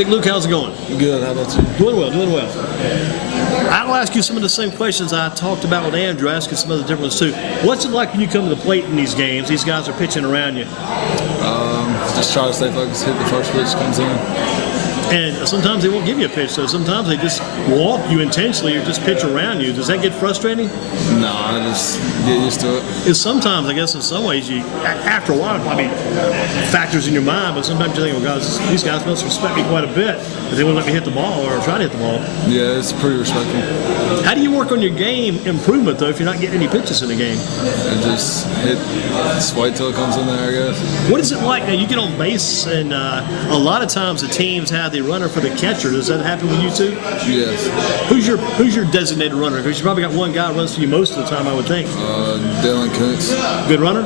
Big Luke, how's it going? Good, how about you? Doing well, doing well. I'll ask you some of the same questions I talked about with Andrew. I'll ask you some other different ones too. What's it like when you come to the plate in these games? These guys are pitching around you. Just try to stay focused, hit the first pitch comes in. And sometimes they won't give you a pitch, so sometimes they just walk you intentionally or just pitch around you. Does that get frustrating? No, I just get used to it. It's sometimes, I guess, in some ways, after a while, it probably factors in your mind, but sometimes you think, well, guys, these guys must respect me quite a bit, but they won't let me hit the ball or try to hit the ball. Yeah, it's pretty respectful. How do you work on your game improvement, though, if you're not getting any pitches in the game? And just wait till it comes in there, I guess. What is it like? Now, you get on base, and a lot of times the teams have the runner for the catcher. Does that happen with you too? Yes. Who's your designated runner? Because you probably got one guy who runs for you most of the time, I would think. Dylan Kuntz. Good runner?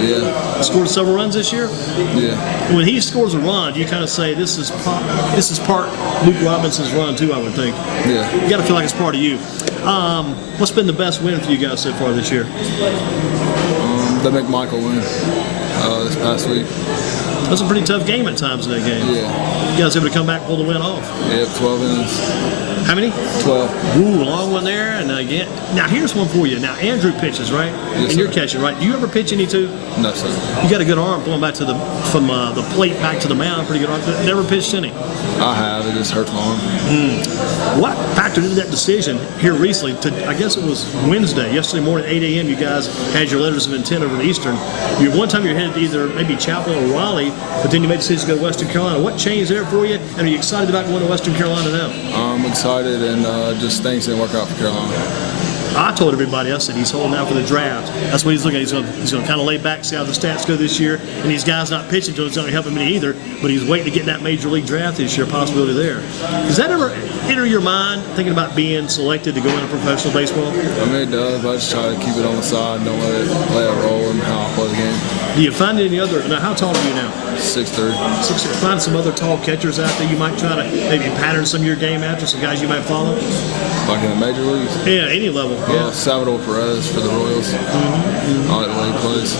Yeah. Scored several runs this year? Yeah. When he scores a run, you kind of say this is part Luke Robinson's run too, I would think. Yeah. You got to feel like it's part of you. What's been the best win for you guys so far this year? The McMichael win this past week. That was a pretty tough game at times in that game. Yeah. You guys able to come back and pull the win off? Yeah, 12 innings. How many? 12. Ooh, long one there. And again, now here's one for you. Now Andrew pitches, right? Yes, and you're sir. catching, right? Do you ever pitch any too? No, sir. You got a good arm going back to from the plate back to the mound. Pretty good arm. Never pitched any. I have. It just hurts my arm. What factored into that decision here recently? I guess it was Wednesday, yesterday morning, 8 a.m. You guys had your letters of intent over to Eastern. One time you're headed to either maybe Chapel or Raleigh, but then you made the decision to go to Western Carolina. What changed there for you? And are you excited about going to Western Carolina now? I'm excited, and just things didn't work out for Carolina. I told everybody, I said he's holding out for the draft. That's what he's looking at. He's going to kind of lay back, see how the stats go this year. And these guys not pitching, so it's not going to help him any either. But he's waiting to get in that major league draft this year, possibility there. Does that ever enter your mind, thinking about being selected to go into professional baseball? I mean, it does. I just try to keep it on the side and don't let it play a role in how I play the game. Do you find any other? Now, how tall are you now? 6'3". 6'3". Find some other tall catchers out there you might try to maybe pattern some of your game after, some guys you might follow? Like in the major leagues? Yeah, any level. Yeah. Salvador Perez for the Royals. I like the way he plays.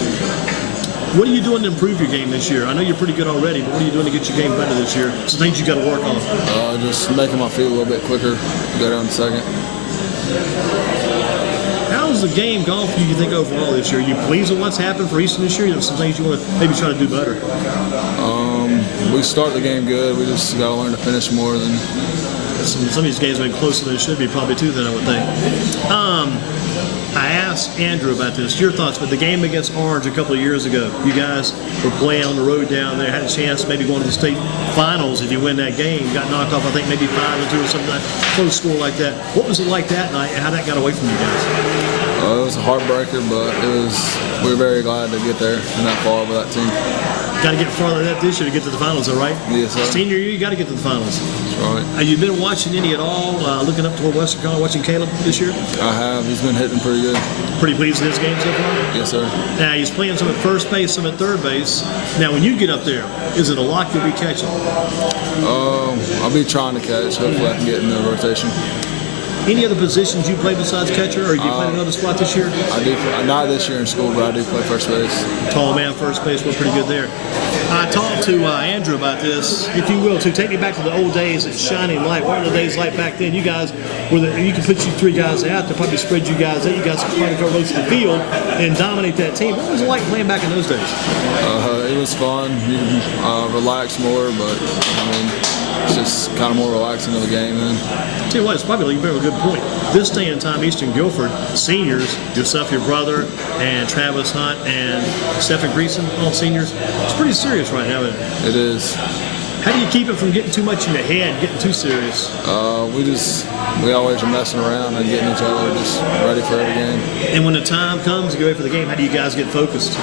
What are you doing to improve your game this year? I know you're pretty good already, but what are you doing to get your game better this year? Some things you got to work on. Just making my feet a little bit quicker, go down to second. How's the game gone for you think, overall this year? Are you pleased with what's happened for Eastern this year? There's some things you want to maybe try to do better? We start the game good. We just got to learn to finish more than... Some of these games have been closer than they should be, probably too, then I would think. I asked Andrew about this. Your thoughts, but the game against Orange a couple of years ago, you guys were playing on the road down there, had a chance maybe going to the state finals if you win that game. Got knocked off, I think, maybe 5-2 or something, like close score like that. What was it like that night, and how that got away from you guys? It was a heartbreaker, but we were very glad to get there and that far with that team. Got to get farther than that this year to get to the finals, though, right? Yes, sir. Senior year, you got to get to the finals. That's right. Have you been watching any at all, looking up toward Western Carolina, watching Caleb this year? I have. He's been hitting pretty good. Pretty pleased with his game so far? Yes, sir. Now, he's playing some at first base, some at third base. Now, when you get up there, is it a lock you'll be catching? I'll be trying to catch. Hopefully I can get in the rotation. Any other positions you play besides catcher, or do you play another spot this year? I do. Not this year in school, but I do play first base. Tall man, first base, we're pretty good there. I talked to Andrew about this, if you will, to take me back to the old days at Shining Light. What were the days like back then? You guys, you could put you three guys out, they'll probably spread you guys out. You guys could probably go most of the field and dominate that team. What was it like playing back in those days? It was fun. You can relax more, but I mean, it's just kind of more relaxing of the game then. Tell you what, it's probably a good point. This day and time, Eastern Guilford seniors, yourself, your brother, and Travis Hunt, and Stephen Greason, all seniors, it's pretty serious right now, isn't it? It is. How do you keep it from getting too much in the head, getting too serious? We always are messing around and getting each other just ready for every game. And when the time comes to get ready for the game, how do you guys get focused?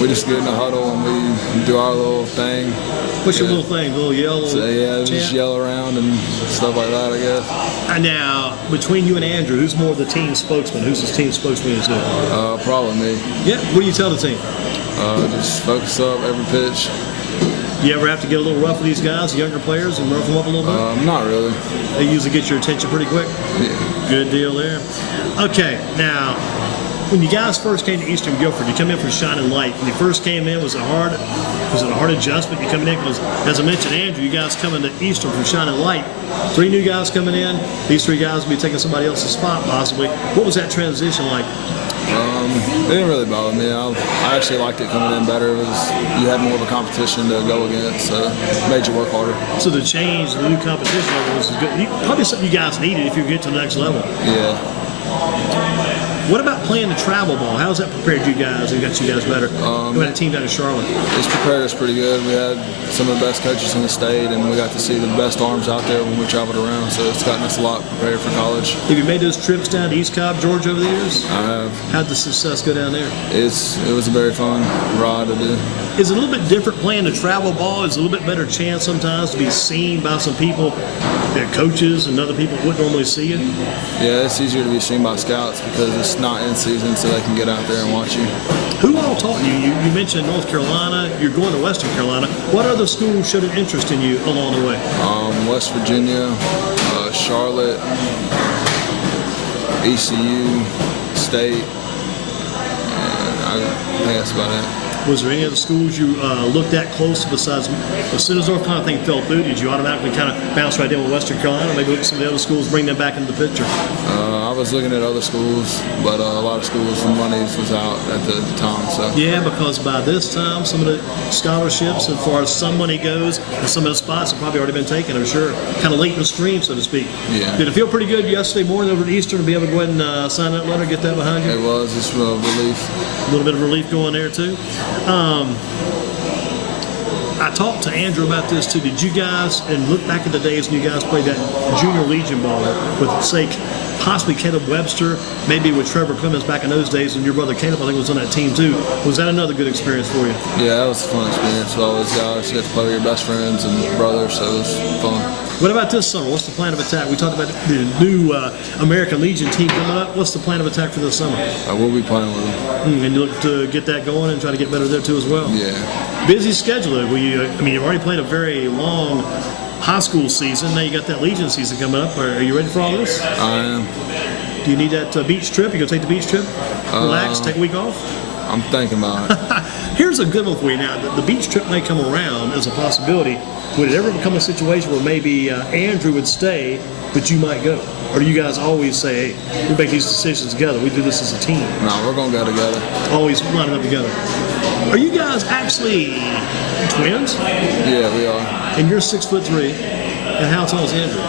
We just get in a huddle and we do our little thing. What's your little thing? A little yell? So, just yell around and stuff like that, I guess. And now, between you and Andrew, who's more the team spokesman? Who's the team spokesman? Is it? Probably me. Yeah. What do you tell the team? Just focus up every pitch. You ever have to get a little rough with these guys, the younger players, and rough them up a little bit? Not really. They usually get your attention pretty quick? Yeah. Good deal there. Okay, now, When you guys first came to Eastern Guilford, you come in from Shining Light. When you first came in, was it a hard adjustment? You coming in because, as I mentioned, Andrew, you guys coming to Eastern from Shining Light. 3 new guys coming in. These 3 guys will be taking somebody else's spot possibly. What was that transition like? It didn't really bother me. I actually liked it coming in better. You had more of a competition to go against, so it made you work harder. So the change, the new competition level was good. Probably something you guys needed if you get to the next level. Yeah. What about playing the travel ball? How's that prepared you guys and got you guys better? We had a team down in Charlotte. It's prepared us pretty good. We had some of the best coaches in the state, and we got to see the best arms out there when we traveled around, so it's gotten us a lot prepared for college. Have you made those trips down to East Cobb, Georgia over the years? I have. How'd the success go down there? It was a very fun ride to do. Is it a little bit different playing the travel ball? Is it a little bit better chance sometimes to be seen by some people, their coaches and other people wouldn't normally see you? Yeah, it's easier to be seen by scouts because it's not in season, so they can get out there and watch you. Who all taught you? You mentioned North Carolina. You're going to Western Carolina. What other schools showed an interest in you along the way? West Virginia, Charlotte, ECU, State, and I think that's about it. Was there any other schools you looked at close besides, as soon as North Carolina thing fell through, did you automatically kind of bounce right in with Western Carolina, maybe look at some of the other schools, bring them back into the picture? I was looking at other schools, but a lot of schools, the money was out at the time. So yeah, because by this time, some of the scholarships, as far as some money goes, and some of the spots have probably already been taken, I'm sure. Kind of late in the stream, so to speak. Yeah. Did it feel pretty good yesterday morning over at Eastern to be able to go ahead and sign that letter, get that behind you? It was just a relief. A little bit of relief going there, too. I talked to Andrew about this too. Did you guys, and look back at the days when you guys played that Junior Legion ball with, say, possibly Caleb Webster, maybe with Trevor Clemens back in those days, and your brother Caleb, I think, was on that team too. Was that another good experience for you? Yeah, that was a fun experience with all those guys. You get to play with your best friends and brothers, so it was fun. What about this summer? What's the plan of attack? We talked about the new American Legion team coming up. What's the plan of attack for this summer? We'll be playing with them. And you look to get that going and try to get better there too as well? Yeah. Busy schedule. You've already played a very long high school season. Now you got that Legion season coming up. Are you ready for all this? I am. Do you need that beach trip? You gonna take the beach trip? Relax, take a week off? I'm thinking about it. Here's a good one for you now. The beach trip may come around as a possibility. Would it ever become a situation where maybe Andrew would stay, but you might go? Or do you guys always say, hey, we make these decisions together. We do this as a team. No, we're going to go together. Always lining up together. Are you guys actually twins? Yeah, we are. And you're 6'3". And how tall is Andrew?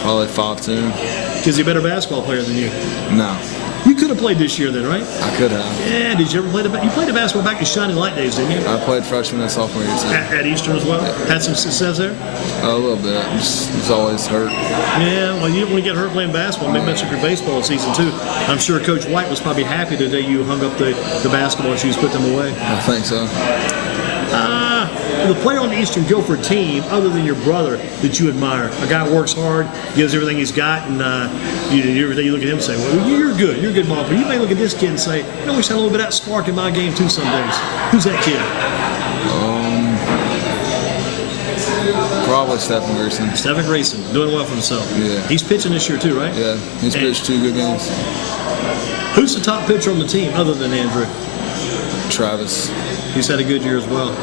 Probably 5'10". Is he a better basketball player than you? No. You could have played this year then, right? I could have. Yeah, did you ever play you played the basketball back in Shining Light days, didn't you? I played freshman and sophomore year too. At Eastern as well? Yeah. Had some success there? A little bit. Just always hurt. Yeah, well, you don't want to get hurt playing basketball. Maybe mess up your baseball season too. I'm sure Coach White was probably happy the day you hung up the basketball shoes, put them away. I think so. The player on the Eastern Guilford team, other than your brother, that you admire, a guy who works hard, gives everything he's got, and you look at him and say, well, you're good. You're a good ball player. You may look at this kid and say, I wish I had a little bit of that spark in my game too some days. Who's that kid? Probably Stephen Grayson. Stephen Grayson, doing well for himself. Yeah. He's pitching this year too, right? Yeah, he's pitched 2 good games. Who's the top pitcher on the team other than Andrew? Travis. He's had a good year as well.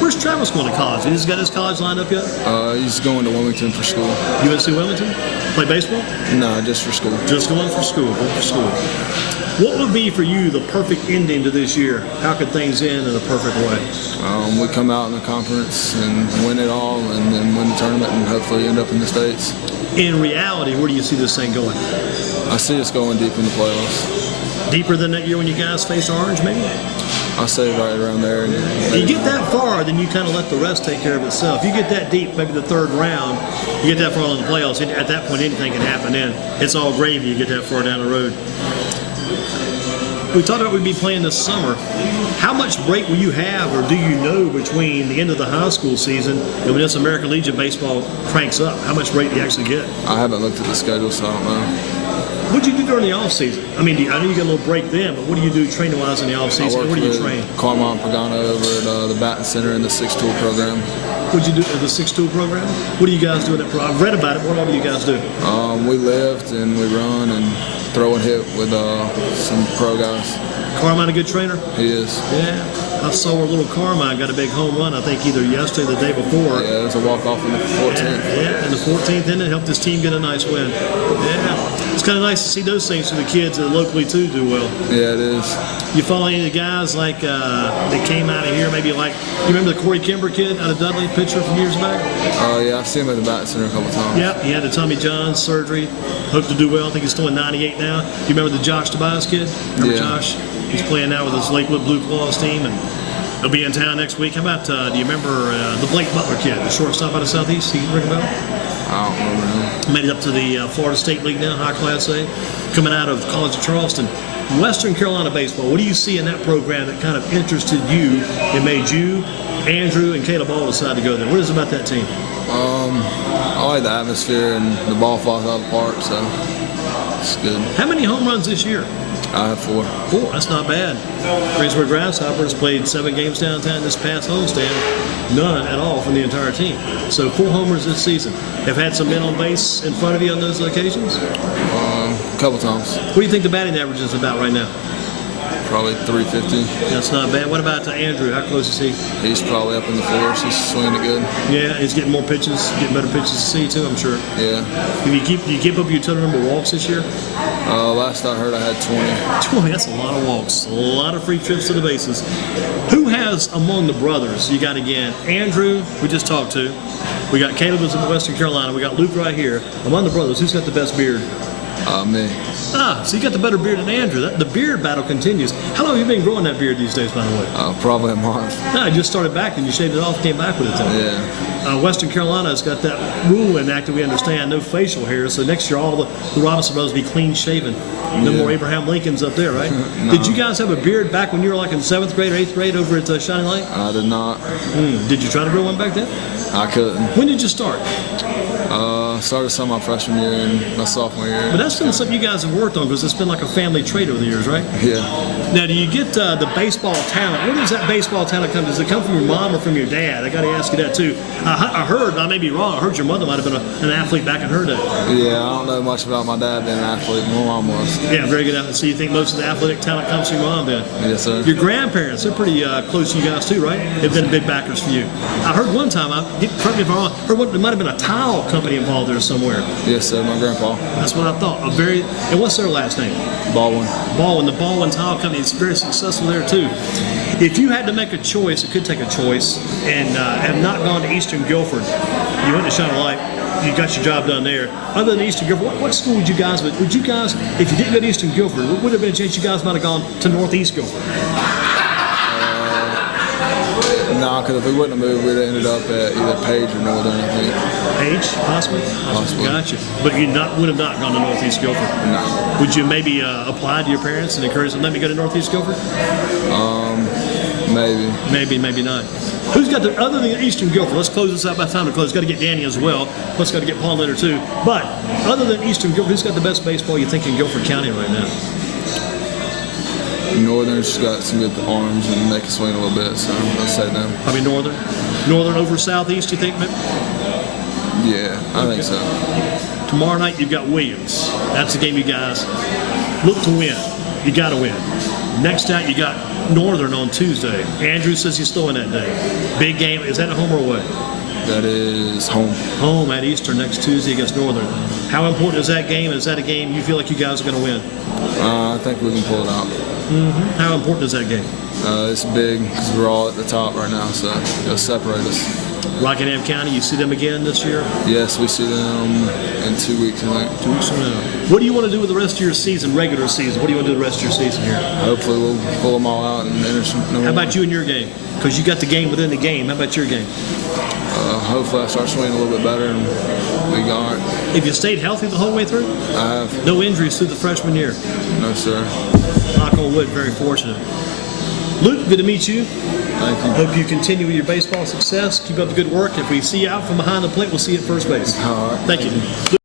Where's Travis going to college? He's got his college lined up yet? He's going to Wilmington for school. UNC Wilmington? Play baseball? No, just for school. Just going for school. What would be for you the perfect ending to this year? How could things end in a perfect way? We come out in the conference and win it all, and then win the tournament, and hopefully end up in the States. In reality, where do you see this thing going? I see us going deep in the playoffs. Deeper than that year when you guys faced Orange, maybe? I say right around there. You get that far, then you kind of let the rest take care of itself. You get that deep, maybe the third round, you get that far in the playoffs, at that point anything can happen then. It's all gravy, you get that far down the road. We talked about we'd be playing this summer. How much break will you have, or do you know, between the end of the high school season and when this American Legion baseball cranks up? How much break do you actually get? I haven't looked at the schedule, so I don't know. What'd you do during the off season? I mean, I know you got a little break then, but what do you do training wise in the off season? Where do you train? Carmine Pagano over at the batting center in the 6-tool program. What'd you do at the 6-tool program? What do you guys do in that program? I've read about it. What all do you guys do? We lift and we run and throw and hit with some pro guys. Carmine a good trainer? He is. Yeah. I saw where little Carmine got a big home run, I think either yesterday or the day before. Yeah, it was a walk-off in the 14th. Yeah, and the 14th inning helped his team get a nice win. Yeah. It's kind of nice to see those things for the kids that locally, too, do well. Yeah, it is. You follow any of the guys like that came out of here, maybe like, you remember the Corey Kimber kid out of Dudley, pitcher from years back? Oh, yeah, I've seen him at the bat center a couple times. Yeah, he had the Tommy John surgery. Hope to do well. I think he's still in 98 now. You remember the Josh Tobias kid? Remember Josh? He's playing now with his Lakewood Blue Claws team, and he'll be in town next week. How about, do you remember the Blake Butler kid, the shortstop out of Southeast? He ring a bell? I don't remember him. Made it up to the Florida State League now, High Class A, coming out of College of Charleston. Western Carolina baseball, what do you see in that program that kind of interested you and made you, Andrew, and Caleb all decide to go there? What is it about that team? I like the atmosphere and the ball falls out of the park, so it's good. How many home runs this year? I have 4. 4, that's not bad. Greensburg Grasshoppers played 7 games downtown this past homestand, none at all from the entire team. So 4 homers this season. Have had some men on base in front of you on those occasions? A couple times. What do you think the batting average is about right now? Probably 350. That's not bad. What about Andrew? How close is he? He's probably up in the 4s. He's swinging it good. Yeah, he's getting more pitches, getting better pitches to see too, I'm sure. Yeah. Do you keep up your total number of walks this year? Last I heard I had 20. 20, that's a lot of walks. A lot of free trips to the bases. Who has among the brothers, you got again, Andrew, we just talked to. We got Caleb who's in Western Carolina. We got Luke right here. Among the brothers, who's got the best beard? Me. So you got the better beard than Andrew. The beard battle continues. How long have you been growing that beard these days, by the way? Probably a month. No, you just started back and you shaved it off and came back with it then. Yeah. Western Carolina's got that rule enacted, we understand, no facial hair. So next year all the Robinson brothers will be clean shaven. No more Abraham Lincolns up there, right? No. Did you guys have a beard back when you were like in 7th grade or 8th grade over at Shining Light? I did not. Did you try to grow one back then? I couldn't. When did you start? Started some my freshman year and my sophomore year. But that's been something you guys have worked on because it's been like a family trait over the years, right? Yeah. Now, do you get the baseball talent? Where does that baseball talent come? Does it come from your mom or from your dad? I got to ask you that too. I heard, I may be wrong, I heard your mother might have been an athlete back in her day. Yeah, I don't know much about my dad being an athlete. My mom was. Yeah, very good athlete. So you think most of the athletic talent comes from your mom then? Yes, sir. Your grandparents, they're pretty close to you guys too, right? They've been big backers for you. I heard one time, correct me if I'm wrong, there might have been a tile company involved there somewhere. Yes, sir, my grandpa. That's what I thought. And what's their last name? Baldwin. Baldwin. The Baldwin Tile Company is very successful there too. If you had to make a choice, it could take a choice, and have not gone to Eastern Guilford, you went to Shining Light, you got your job done there. Other than Eastern Guilford, what school would you guys, if you didn't go to Eastern Guilford, would have been a chance you guys might have gone to Northeast Guilford? No, because if we wouldn't have moved, we'd have ended up at either Page or Northern, I think. Page, possibly? Possibly. Gotcha. But you would have not gone to Northeast Guilford? No. Would you maybe apply to your parents and encourage them, let me go to Northeast Guilford? Maybe. Maybe not. Who's got the, other than Eastern Guilford, let's close this out by time to close. Got to get Danny as well. Plus got to get Paul Leonard too. But other than Eastern Guilford, who's got the best baseball you think in Guilford County right now? Northern's got some good arms and they can swing a little bit, so I'll say them. Probably Northern. Northern over Southeast, you think? Yeah, I think so. Tomorrow night you've got Williams. That's the game you guys look to win. You got to win. Next out you got Northern on Tuesday. Andrew says he's still in that day. Big game. Is that at home or away? That is home. Home at Eastern next Tuesday against Northern. How important is that game? Is that a game you feel like you guys are going to win? I think we can pull it out. How important is that game? It's big because we're all at the top right now, so it'll separate us. Rockingham County, you see them again this year? Yes, we see them in 2 weeks, I think. 2 weeks from now. What do you want to do with the rest of your season, regular season? What do you want to do the rest of your season here? Hopefully we'll pull them all out and enter some. How about you in your game? Because you got the game within the game. How about your game? Hopefully I start swinging a little bit better and we got it. Have you stayed healthy the whole way through? I have. No injuries through the freshman year? No, sir. Knock on wood, very fortunate. Luke, good to meet you. Thank you. Hope you continue with your baseball success. Keep up the good work. If we see you out from behind the plate, we'll see you at first base. All right. Thank you.